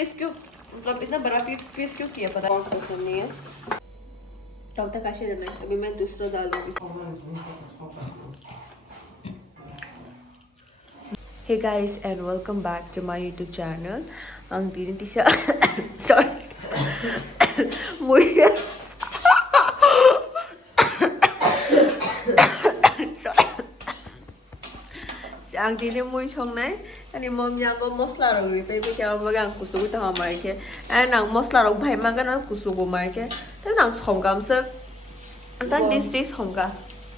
Piece क्यों, मतलब इतना बड़ा पीस क्यों किया, पता बहुत पसंद नहीं है। तब तक ऐसे रहना है, अभी मैं दूसरा डालूंगी। Hey guys and welcome back to my YouTube channel. Ang tini tisha sorry. Muy ang tini muy chong nai. Ani mom yang go mosla rog ri pe kya magang kusu ta ha mai ke. An nang mosla rog bhai ma ga na kusu go mai ke. Ta nang chong gam sa. Tan this day chong ga.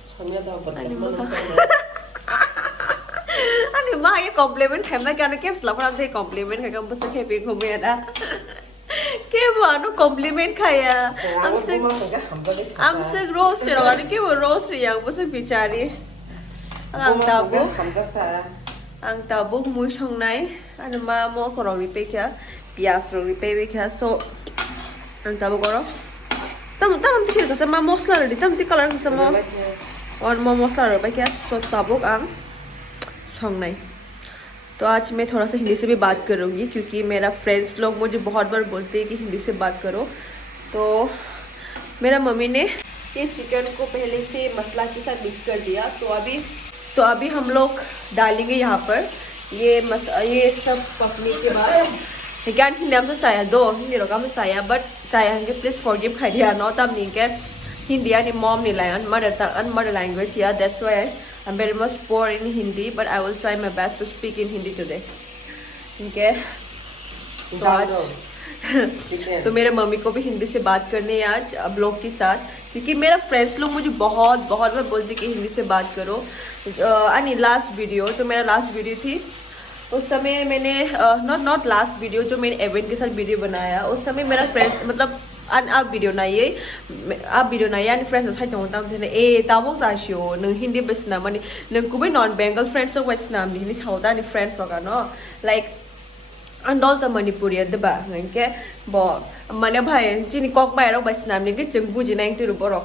Chomya da ba. Ani ma ye compliment है मैं क्या ना क्या स्लफ राम थे compliment है कम बस के पे घूमे ना के वानो compliment खाया हम से roast है ना के वो roast रिया बस बिचारी ang tabuk muy song nai ano ma mo ko ro ripe kya pias ro ripe be kya so ang tabuk ro tam tikir ka sa ma mosla ro tam tik color ka sa mo और mo mosla ro be kya so tabuk ang song nai। तो आज मैं थोड़ा सा हिंदी से भी बात करूँगी क्योंकि मेरा फ्रेंड्स लोग मुझे बहुत बार बोलते हैं कि हिंदी से बात करो। तो मेरा मम्मी ने ये चिकन को पहले से मसाला के साथ मिक्स कर दिया। तो अभी हम लोग डालेंगे यहाँ पर ये सब पकने के बाद क्या नाम से साया दो हिंदी रोका में साया बट साया हंगे प्लीज फॉरगिव खाई दिया नो तब नहीं क्या हिंदी यानी मॉम नहीं लाया मदर लैंग्वेज या that's why I'm very much poor in Hindi, but I will try my best to speak in Hindi today. ठीक है? तो आज तो मेरे मम्मी को भी हिंदी से बात करनी है आज अब लोग के साथ क्योंकि मेरा फ्रेंड्स लोग मुझे बहुत बार बोलते कि हिंदी से बात करो। यानी लास्ट वीडियो जो मेरा लास्ट वीडियो थी उस समय मैंने नॉट लास्ट वीडियो जो मैंने एवेंट के साथ वीडियो बनाया उस समय मेरा फ्रेंड्स मतलब आप वीडियो नाइए यानी फ्रेंड्स साइड होता है ए ताबो साशियो न हिंदी बसना माने न कुबे नॉन बेंगल फ्रेंड्स ऑफ वेस्टनाम नि साउदा नि फ्रेंड्स होगा नो लाइक अंडोल त मणिपुरी दबा नके बो माने भाई चिनि कॉक बायरो वेस्टनाम नि जंग बुजि नाइंग तिरु बरक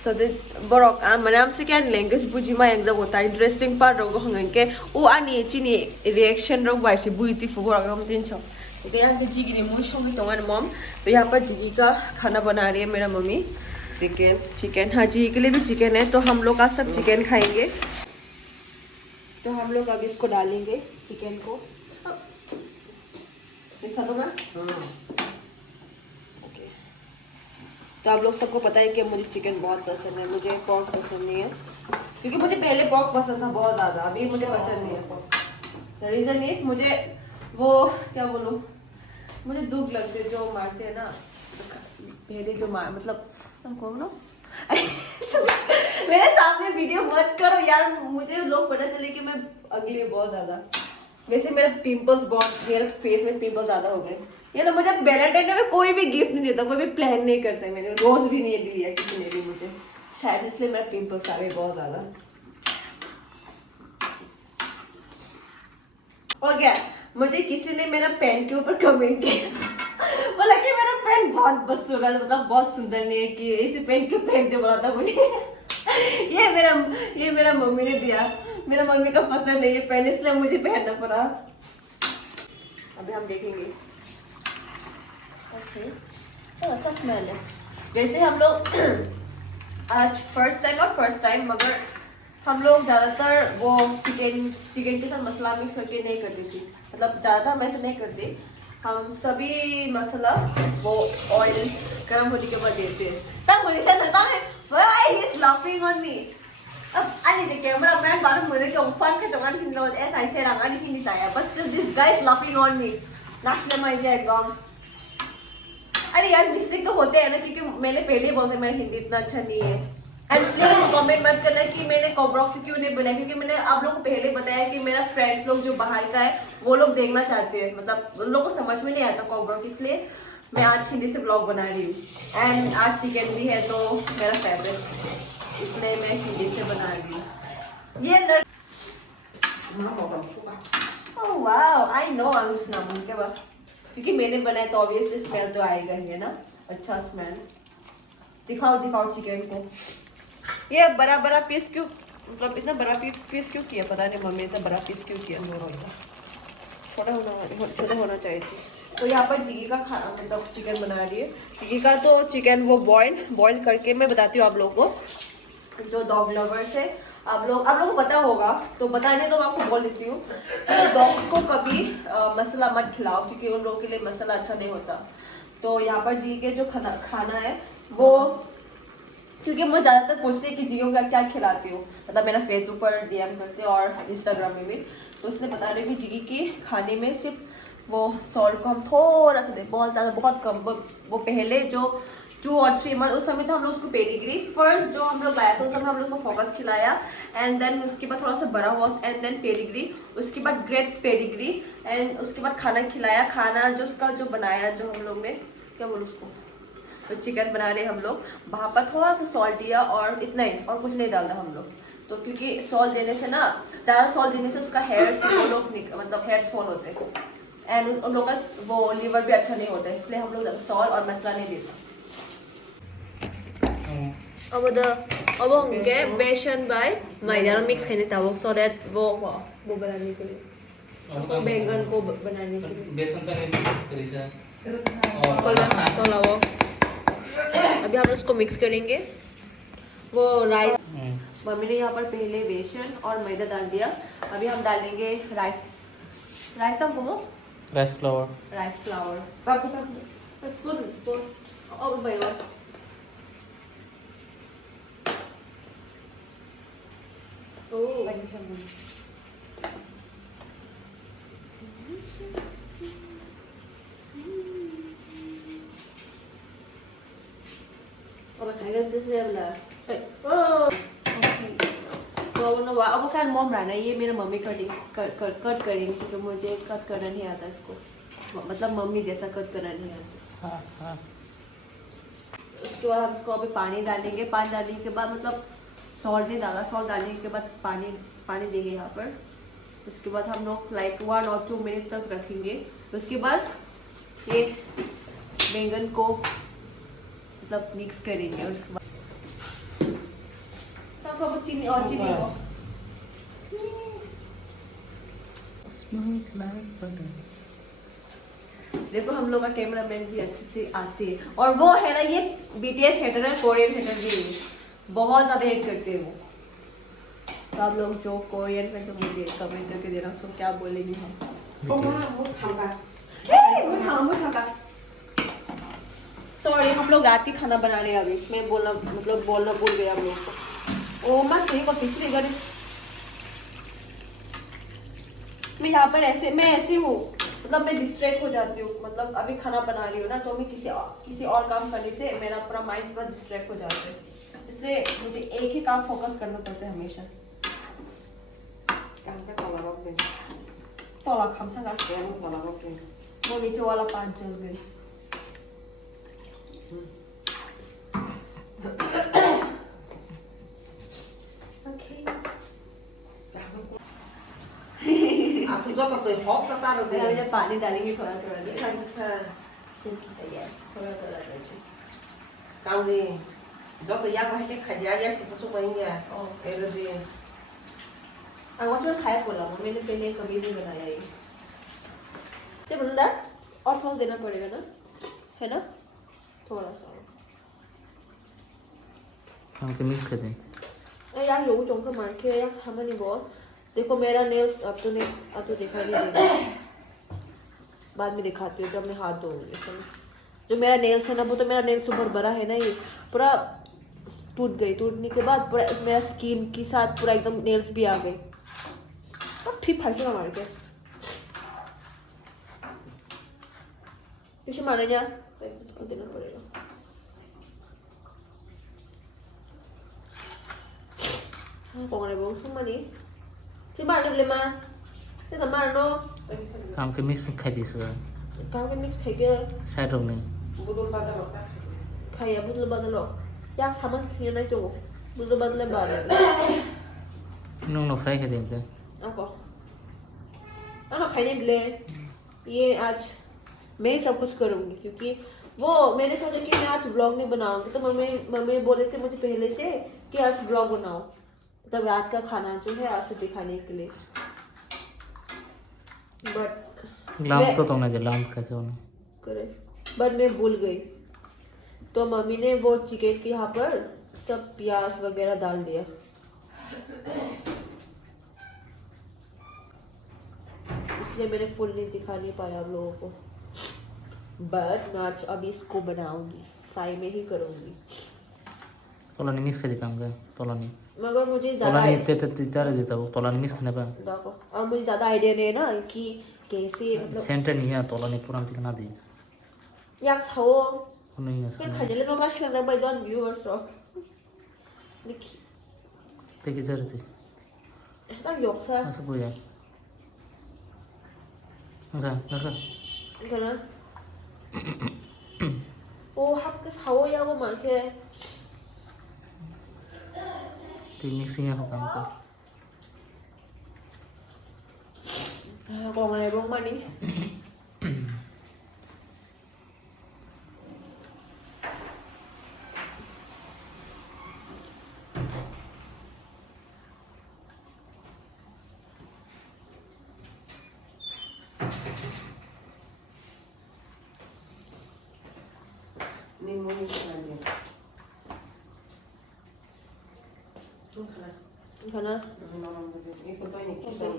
so the borok manam se kan language buji ma yang jago ta interesting part ro hang ke o ani chini reaction ro bai se buiti fu borok am tin chho तो यहाँ के जिगी ने मुझे संग टोंगर mom तो यहाँ पर जिगी का खाना बना रही है मेरा मम्मी चिकन हाँ जिगी के लिए भी चिकन है तो हम लोग आज सब चिकन खाएंगे। तो हम लोग अब इसको डालेंगे चिकन को दिखा दो मैं ओके। तो आप लोग सबको पता है कि मुझे चिकन बहुत पसंद है मुझे पोर्क पसंद नहीं है क्योंकि मुझे पहले पोर्क पसंद था बहुत ज़्यादा अभी मुझे पसंद नहीं है पोर्क। द रीज़न इज मुझे वो क्या बोलूं मुझे दुख लगते जो मारते हैं ना पहले जो मार मतलब हमको ना मेरे सामने वीडियो मत करो यार मुझे लोग पता चले कि मैं अगली बहुत ज्यादा वैसे मेरा पिंपल्स बहुत मेरे फेस में पिंपल्स ज्यादा हो गए ये तो मुझे वैलेंटाइन डे में कोई भी गिफ्ट नहीं देता कोई भी प्लान नहीं करता मैंने रोज भी नहीं दिया किसी ने भी मुझे शायद इसलिए मेरा पिंपल्स आ गए बहुत ज्यादा हो गया। मुझे किसी ने मेरा पेन के ऊपर कमेंट किया बोला कि मेरा पेन बहुत बदसूरत मतलब बहुत सुंदर नहीं है कि इसी पेन क्यों पहनते बोला था मुझे ये मेरा मम्मी ने दिया मेरा मम्मी का पसंद नहीं है पेन इसलिए मुझे पहनना पड़ा। अभी हम देखेंगे ओके तो अच्छा स्मेल है वैसे हम लोग आज फर्स्ट टाइम मगर हम लोग ज़्यादातर वो चिकन के साथ मसाला मिक्स करके नहीं करते थे मतलब ज़्यादा हम ऐसे नहीं करते हम सभी मसाला वो ऑयल गर्म होने के बाद देते हैं तब मुझे लगता है why he is laughing on me अब आने जे कैमरा मैन बाहर मुझे क्या फन के तो नहीं लो ऐसा ऐसे रंगा नहीं नहीं चाहिए बस this guy is laughing on me नाचने में जाए एकदम। अरे यार मिस्टेक तो होते हैं ना क्योंकि मैंने पहले ही बोला मेरा हिंदी इतना अच्छा नहीं है एंड प्लीज कमेंट मत करना कि मैंने कॉब्रॉक से क्यों नहीं बनाया क्योंकि मैंने आप लोगों को पहले बताया कि मेरा फ्रेंड्स लोग जो बाहर का है वो लोग देखना चाहते हैं मतलब उन लोगों को समझ में नहीं आता कॉब्रॉक इसलिए मैं आज हिंदी से ब्लॉग बना रही हूँ एंड आज चिकन भी है तो मेरा फेवरेट इसलिए मैं हिंदी से बना रही हूँ। ये वाओ आई नो क्योंकि मैंने बनाया तो ऑब्वियसली स्मेल तो आएगा ही है ना अच्छा स्मेल। दिखाओ चिकन को ये बड़ा पीस क्यों मतलब इतना बड़ा पीस क्यों किया पता नहीं मम्मी ने इतना बड़ा पीस क्यों किया छोटा होना चाहिए थी। तो यहाँ पर जिगी का खाना मतलब चिकन बना रही है। जिगी का तो चिकन वो बॉईल करके मैं बताती हूँ आप लोगों को, जो डॉग लवर्स है आप लोगों को पता होगा, तो बताने तो मैं आपको बोल देती हूँ। डॉग्स को कभी मसाला मत खिलाओ, क्योंकि उन लोगों के लिए मसाला अच्छा नहीं होता। तो यहाँ पर जी के जो खाना है वो, क्योंकि मुझे ज़्यादातर पूछते हैं कि जियो का क्या खिलाती हूँ, मतलब मेरा फेसबुक पर डीएम करते हैं और इंस्टाग्राम में भी। तो उसने बता रहे कि जिगी की खाने में सिर्फ वो सॉल्ट को हम थोड़ा सा दें, बहुत ज़्यादा बहुत कम। वो पहले जो 2 और 3 मंथ उस समय तो हम लोग उसको पेडिग्री फर्स्ट जो हम लोग लाया था उस समय हम लोग को फोकस खिलाया, एंड देन उसके बाद थोड़ा सा बड़ा हुआ एंड देन पेडिग्री, उसके बाद ग्रेट पेडिग्री, एंड उसके बाद खाना खिलाया। खाना जो उसका जो बनाया जो हम लोग ने क्या बोलूँ उसको, तो चिकन बना रहे हम लोग, वहाँ पर थोड़ा सा सॉल्ट दिया और इतना ही, और कुछ नहीं डालना हम लोग। तो क्योंकि सॉल्ट देने से ना, ज़्यादा सॉल्ट देने से उसका हेयर वो लोग मतलब हेयर्स फॉल होते हैं, एंड उन लोग का वो लिवर भी अच्छा नहीं होता है, इसलिए हम लोग सॉल्ट और मसाला नहीं देता। अब होंगे बेसन बाय मैदा मिक्स करने तब सो दैट वो बनाने के लिए, बैंगन को बनाने के लिए बेसन तो अभी हम उसको मिक्स करेंगे। वो राइस मम्मी ने यहाँ पर पहले बेसन और मैदा डाल दिया, अभी हम डालेंगे राइस हम राइस फ्लावर अब क्या मॉम रहना, ये मेरा मम्मी कट करेंगे, क्योंकि मुझे कट करना नहीं आता इसको, मतलब मम्मी जैसा कट करना नहीं आता। उसके बाद हम इसको अभी पानी डालेंगे, पानी डालने के बाद मतलब सॉल्ट नहीं डाला, सॉल्ट डालने के बाद पानी देंगे यहाँ पर। उसके बाद हम लोग लाइक 1 और 2 मिनट तक रखेंगे। उसके बाद ये बैंगन को मतलब मिक्स करेंगे, और उसके बाद सब चीनी और चीनी को देखो हम लोग का कैमरामैन भी अच्छे से आते हैं, और वो है ना ये बीटीएस हेटर है, कोरियन हेटर भी है, बहुत ज़्यादा हेट करते हैं वो। तो आप लोग जो कोरियन में तो मुझे कमेंट करके देना, सो क्या बोलेंगे हम। सॉरी हम लोग रात की खाना बना रहे हैं अभी, मैं बोलना भूल गया हम लोग को। ओ मैं कहीं को पिछले घर मैं यहाँ पर मैं ऐसे हूँ, मतलब मैं डिस्ट्रैक्ट हो जाती हूँ, मतलब अभी खाना बना रही हूँ ना, तो मैं किसी और काम करने से मेरा पूरा माइंड पूरा डिस्ट्रैक्ट हो जाता है, इसलिए मुझे एक ही काम फोकस करना पड़ता है हमेशा। तोला खम था वो नीचे वाला पार्ट जल गई। पानी डालेंगे थोड़ा खाया बोला मैंने पहले कभी नहीं बनाया ये। जब बंदा और थोड़ा देना पड़ेगा ना, है ना, थोड़ा सा हम के मिक्स कर दें। यार लोगों तुमको मार के यार हमें नहीं बहुत। देखो मेरा नेल्स अब तो दिखाई नहीं देगा, बाद में दिखाती हूँ जब मैं हाथ धोऊंगी। जो मेरा नेल्स है ना, वो तो मेरा नेल्स ऊपर बड़ा है ना, ये पूरा टूट गई। टूटने के बाद पूरा मेरा स्किन के साथ पूरा एकदम नेल्स भी आ गए। अब ठीक फाइल से मार के पीछे मारे यार देना पड़ेगा। còn này bố xuống mà đi chứ bạn được lên mà thế tầm bạn đâu हम के मिक्स खाई दी सो काम के मिक्स खाई के साइड रो नहीं खाई ya butul badal lo yak sama sini na itu butul badal badal नो फ्राई कर देंगे apa ana खाने ले ये आज मैं ही सब कुछ करूँगी, क्योंकि वो मैंने सोचा कि मैं आज ब्लॉग नहीं बनाऊंगी, तो मम्मी बोले थे मुझे पहले से कि आज ब्लॉग बनाओ, तब रात का खाना जो है आज दिखाने के लिए। बट लाम तो तुमने जो लाम कैसे होना करे बट मैं भूल गई तो मम्मी ने वो चिकन के यहाँ पर सब प्याज वगैरह डाल दिया इसलिए मैंने फुल नहीं दिखा नहीं पाया आप लोगों को बट मैं आज अभी इसको बनाऊंगी फ्राई में ही करूंगी तोलानी मिक्स खाई काम का तोलानी मगर मुझे ज्यादा तोलानी तेरे देता वो तोलानी मिक्स खाने पर देखो और मुझे ज्यादा आइडिया नहीं है ना कि कैसे मतलब सेंटर नहीं है तोलानी पूरा दिखना दी याक छाओ नहीं है फिर खाने लगा मैं शिलंग बाय डॉन व्यूअर्स रो देखिए ते की जरूरत है 딱 역사 ऐसा कोई है 가 이거는 오 학교 4월이라고 막 이렇게 ते मिक्सिंग है काम को còn này bông mani nên muốn như thế này không khả 이거는 năng 이거 또 이렇게 기다려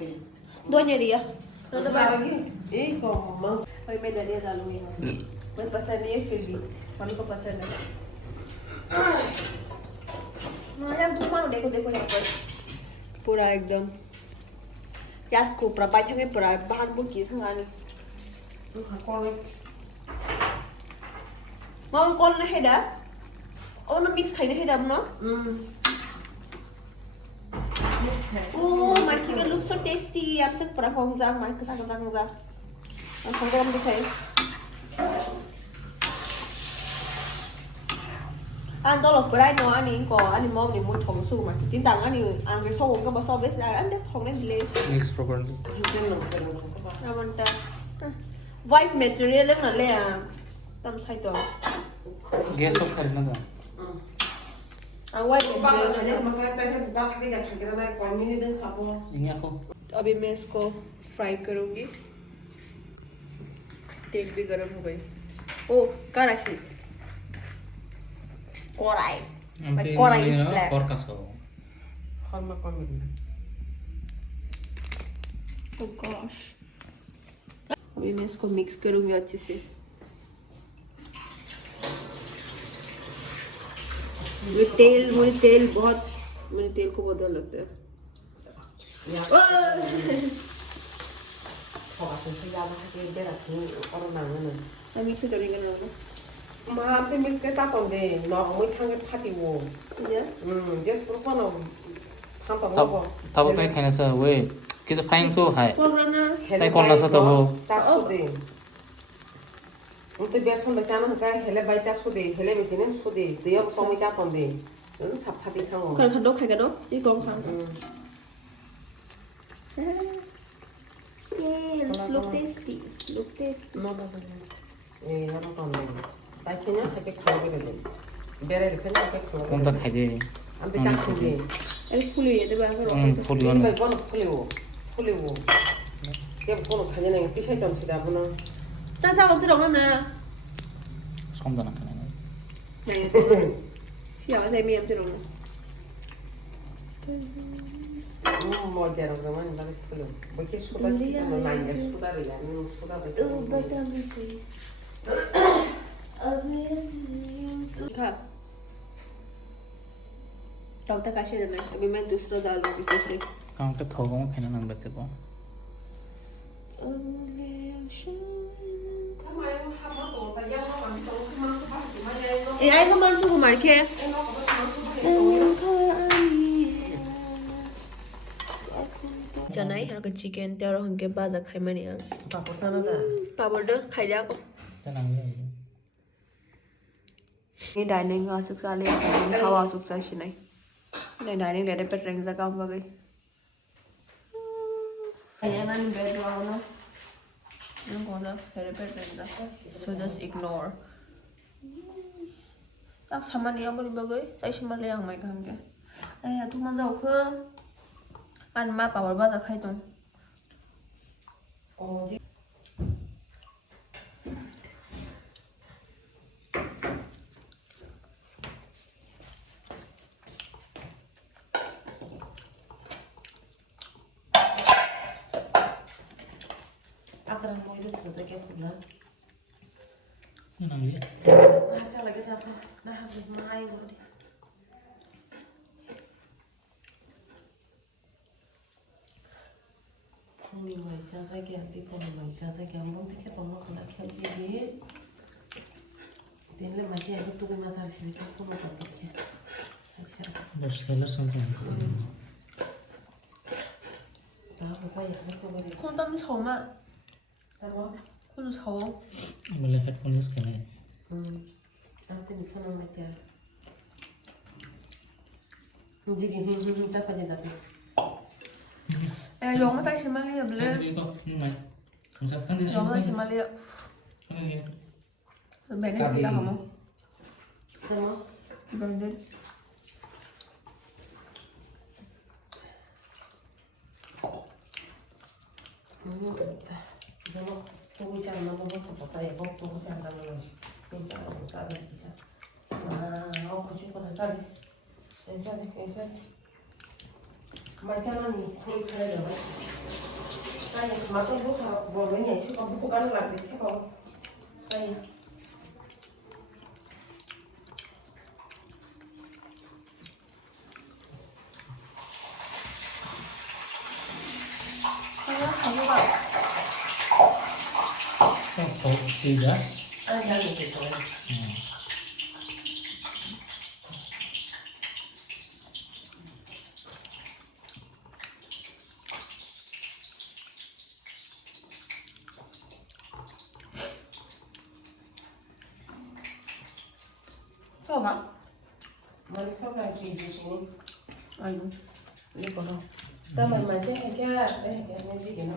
돈이야 nó đã bao nhiêu ý còn măng Hoy may dali na lalo yun. May pasan niya Philby. Paano ko pasan na? Ayan, tumano. देखो यहाँ पर पूरा एकदम प्याज को पूरा पाइथेंगे पूरा बाहर बुक की संगानी con mau con nó hay đã ô nó mix thấy nó hay đậm nó ô mà chicken look so tasty em sức पूरा phong ra mà cứ sang ra em không có đi thấy anh tôi lộc cái nó anh ấy có anh ấy mong thì muốn thòng su mà tin rằng anh ấy ăn cái sâu cái bò so với ra anh đếp thòng lên lên mix properly là mình ta white material lên là lẹ tâm sayตัว gas off करना था white ba material lần này mà cái tay ba cái đẹp cái này còn mini đơn khá không ये को अभी मैं इसको fry करूंगी तेल भी गर्म हो गई ओ कराशी कोराई हमसे कोराई is ये black और का सो con mà con mình oh gosh अभी मैं इसको मिक्स करूंगी अच्छे से मुझे तेल बहुत मेरे तेल को बहुत डर लगता है họ sẽ xây ra cái là con nàng nữa मैं मिक्स करेंगे ना mà cái mình cái ta còn để nó mới thang cái phát đi vô ये just for fun of thang tổng तब vô तब तो खाने से वे किस फ्राइंग तो है कौन रहा tay con là sao tao vô ta số đi tôi biết xong rồi sao nó cái hele bay ta số đi hele bị nên số đi thì ông xong mới ta còn đi nó sắp phát đi thang cần khăn đốt hay cái đốt đi con khăn yeah look tasty look tasty nó đâu nó còn này tại khi nhá phải cái khẩu cái này bé này phải cái khẩu कौन सा खाई दे anh bị chắc gì đi em fully vậy đấy bạn cái rồi फुल 이거 원 이거는 풀리고 이게 뭐는 가지는 피셔 좀 쓰다 보나 ta sao không tự động nè 처음 다 나타나 này xíu thêm em tự động 뭐 대로 그러면 나도 풀려 뭐 이렇게 수다 끼면 나 이게 수다를 야는 수다를 हाँ तब तक ऐसे रहना है अभी मैं दूसरा डालूंगी फिर से काम के थोगों में खाना ना बते को ए आई को मान चुको मार के चनाई और चिकन तेरो हमके बाजा खाई मनी आ 바꿔 사는다 पापड़ दो खाई जा को तना नहीं ये डाइनिंग आ सकता ले हवा सकता है नहीं नहीं डाइनिंग ले पे ट्रेंग जा काम गई Ayan bed lang no. Yung ko na pe ट्रेंग जा so just ignore 딱 사만 이야 버리 먹어요 짜이시만 레양 마이 간게 에야 두만 자고 안마 빠벌 바자 खाइदों Akan mau itu selesai kayak bulan. Ini namanya. Nah, saya lagi apa? Nah, habis main udah. Kami mau saya kayak di kami mau saya kayak mau tiket tolong kena kayak jadi. Dia masih ada tuh masalah sini tuh mau pakai. Bos kelas sampai. Tahu saya itu beri. 空灯稠嘛， Tahu? 空稠。 Boleh headphone scan ya. Nanti nih kan nanti ya. Jadi siapa aja tapi. 哎，用我在西马里不 Ini 嘞？ kok ini mai. Misalkan ini. 用我在西马里， Ini. 买那个叫什么？ Tahu? 一般的。 Jangan tunggu siang nama bos apa saya kok tunggu siang nama bos. Bisa bisa bisa. Nah, aku cukup tadi. Esa. Macam mana nih? Kau saya dah. Saya macam bukan bolehnya sih kalau bukan lagi kalau saya. Saya kamu pak. Oh, tidak. Ada di situ. Coba. Manis kok kayak di sini. Ayo. Ini kok. Taman masih kayak kayak ni gini.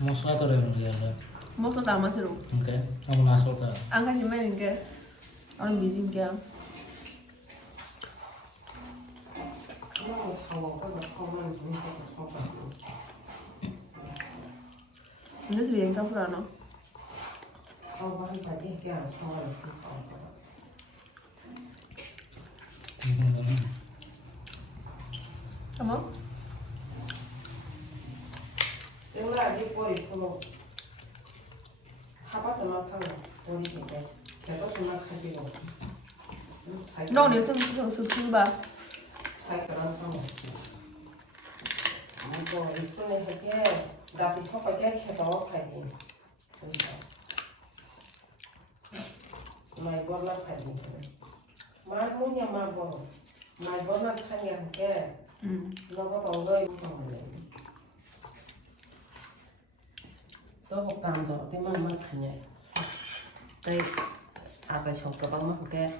Mau suatu ada yang dia ada. mau so tamas lu. Oke, kamu nasol tak? Angkat si main ke. Orang bising ke. Mau tahu kan kau mana ni kau tahu. Ini sih yang kamu rano. Kau bahan tadi kayak kau ada kau. Kamu? Yang lagi pori kalau apa sama kau pori kita. Kita sama kau juga.弄点这么不是吃吧？ Saya kerana kau. Untuk itu ni hanya dapat kau pakai kita awak pakai. Mai bola pakai. Mai punya mai bola. Mai bola pakai yang ke. 嗯。 Nó có tàu rơi không phải tôi học tạm rồi cái mà mất thành nhảy đây sẽ chồng cái băng mất ok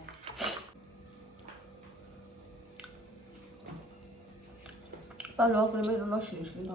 把老虎里面弄到水里头。